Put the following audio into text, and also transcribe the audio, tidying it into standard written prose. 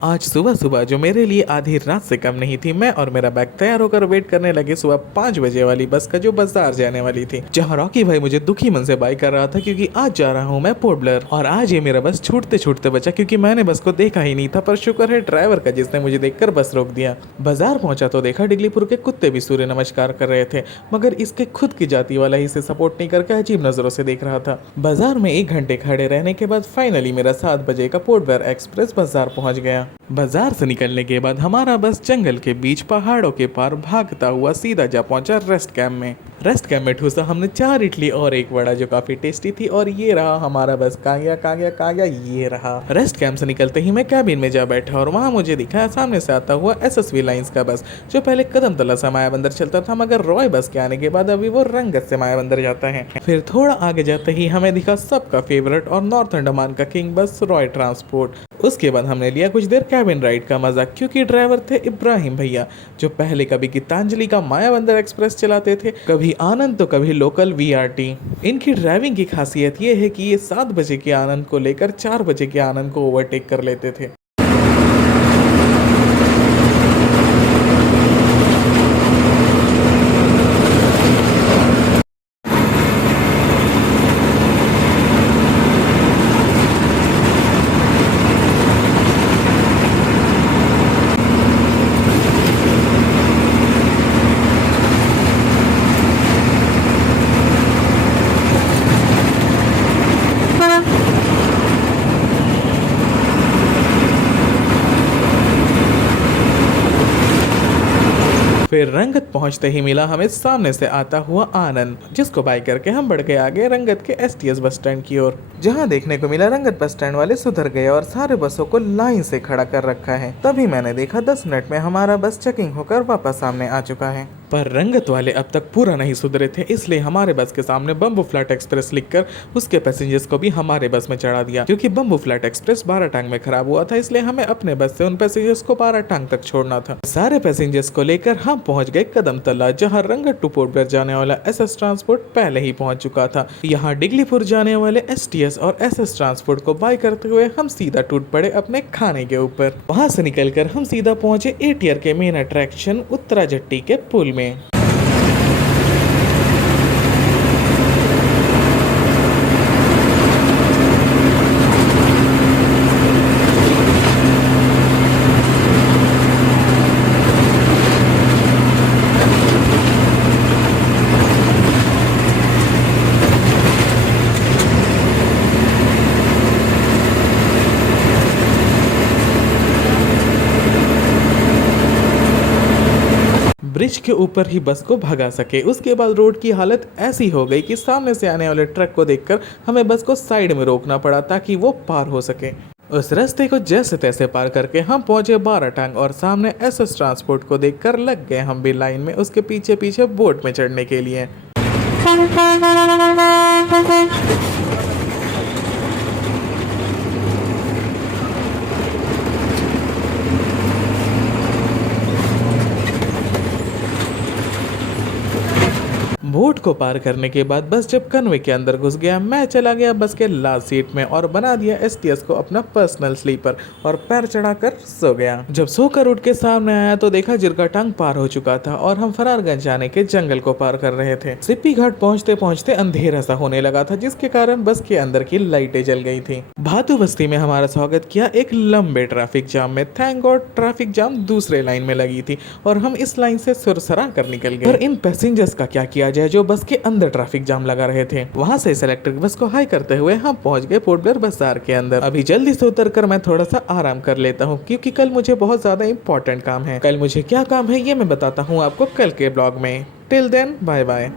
आज सुबह सुबह जो मेरे लिए आधी रात से कम नहीं थी, मैं और मेरा बैग तैयार होकर वेट करने लगे सुबह 5 बजे वाली बस का जो बाजार जाने वाली थी, जहाँ रॉकी भाई मुझे दुखी मन से बाय कर रहा था क्योंकि आज जा रहा हूँ मैं पोर्ट ब्लेयर और आज ये मेरा बस छूटते छूटते बचा क्योंकि मैंने बस को देखा ही नहीं था। पर शुक्र है ड्राइवर का जिसने मुझे देखकर बस रोक दिया। बाजार पहुंचा तो देखा डिगलीपुर के कुत्ते भी सूर्य नमस्कार कर रहे थे, मगर इसके खुद की जाति वाला ही इसे सपोर्ट नहीं करके अजीब नजरों से देख रहा था। बाजार में 1 घंटे खड़े रहने के बाद फाइनली मेरा 7 बजे का पोर्ट ब्लेयर एक्सप्रेस बाजार पहुंच गया। बाजार से निकलने के बाद हमारा बस जंगल के बीच पहाड़ों के पार भागता हुआ सीधा जा पहुंचा रेस्ट कैंप में। रेस्ट कैंप में ठूसा हमने 4 इडली और 1 वड़ा जो काफी टेस्टी थी, और ये रहा हमारा बस। कांग्या ये रहा। रेस्ट कैंप से निकलते ही मैं कैबिन में जा बैठा और वहां मुझे दिखा सामने से आता हुआ एसएसवी लाइंस का बस, जो पहले कदमतला से मायाबंदर चलता था, मगर रॉय बस के आने के बाद अभी वो रंगत से मायाबंदर जाता है। फिर थोड़ा आगे जाते ही हमें दिखा सबका फेवरेट और नॉर्थ अंडमान का किंग बस रॉय ट्रांसपोर्ट। उसके बाद हमने लिया कुछ देर कैबिन राइड का मजा, क्योंकि ड्राइवर थे इब्राहिम भैया, जो पहले कभी गीतांजलि का मायाबंदर एक्सप्रेस चलाते थे, कभी आनंद तो कभी लोकल वीआरटी। इनकी ड्राइविंग की खासियत ये है कि ये 7 बजे के आनंद को लेकर 4 बजे के आनंद को ओवरटेक कर लेते थे। फिर रंगत पहुंचते ही मिला हमें सामने से आता हुआ आनंद, जिसको बाय करके हम बढ़ गए आगे रंगत के एसटीएस बस स्टैंड की ओर, जहां देखने को मिला रंगत बस स्टैंड वाले सुधर गए और सारे बसों को लाइन से खड़ा कर रखा है। तभी मैंने देखा 10 मिनट में हमारा बस चेकिंग होकर वापस सामने आ चुका है। पर रंगत वाले अब तक पूरा नहीं सुधरे थे, इसलिए हमारे बस के सामने बम्बू फ्लैट एक्सप्रेस लिखकर उसके पैसेंजर्स को भी हमारे बस में चढ़ा दिया। क्योंकि बम्बू फ्लैट एक्सप्रेस 12 टांग में खराब हुआ था, इसलिए हमें अपने बस से उन पैसेंजर्स को 12 टांग तक छोड़ना था। सारे पैसेंजर्स को लेकर हम पहुंच गए कदमतला, जहां रंगत टू पोर्ट ब्लेयर जाने वाला एसएस ट्रांसपोर्ट पहले ही पहुंच चुका था। यहाँ डिगलीपुर जाने वाले एसटीएस और एसएस ट्रांसपोर्ट को बाय करते हुए हम सीधा टूट पड़े अपने खाने के ऊपर। वहां से निकलकर हम सीधा पहुंचे एटीआर के मेन अट्रैक्शन उत्तरा जट्टी के पुल में। ब्रिज के ऊपर ही बस को भगा सके। उसके बाद रोड की हालत ऐसी हो गई कि सामने से आने वाले ट्रक को देखकर हमें बस को साइड में रोकना पड़ा ताकि वो पार हो सके। उस रास्ते को जैसे तैसे पार करके हम पहुंचे 12 टांग और सामने एसएस ट्रांसपोर्ट को देखकर लग गए हम भी लाइन में उसके पीछे पीछे बोट में चढ़ने के लिए। बोट को पार करने के बाद बस जब कन्वे के अंदर घुस गया, मैं चला गया बस के लास्ट सीट में और बना दिया एसटीएस को अपना पर्सनल स्लीपर और पैर चढ़ाकर सो गया। जब सोकर उठ के सामने आया तो देखा जिरका टांग पार हो चुका था और हम फरारगंज जाने के जंगल को पार कर रहे थे। सिप्पी घाट पहुंचते पहुंचते अंधेरा सा होने लगा था, जिसके कारण बस के अंदर की लाइटें जल गई थी। भातू बस्ती में हमारा स्वागत किया एक लंबे ट्रैफिक जाम में। थैंक गॉड ट्रैफिक जाम दूसरे लाइन में लगी थी और हम इस लाइन से सुरसरा कर निकल गए। पर इन पैसेंजर्स का क्या किया जाए जो बस के अंदर ट्रैफिक जाम लगा रहे थे। वहां से इस इलेक्ट्रिक बस को हाई करते हुए हम पहुंच गए पोर्ट ब्लेयर बाजार के अंदर। अभी जल्दी से उतरकर मैं थोड़ा सा आराम कर लेता हूं, क्योंकि कल मुझे बहुत ज्यादा इंपॉर्टेंट काम है। कल मुझे क्या काम है ये मैं बताता हूं आपको कल के ब्लॉग में। Till then bye bye.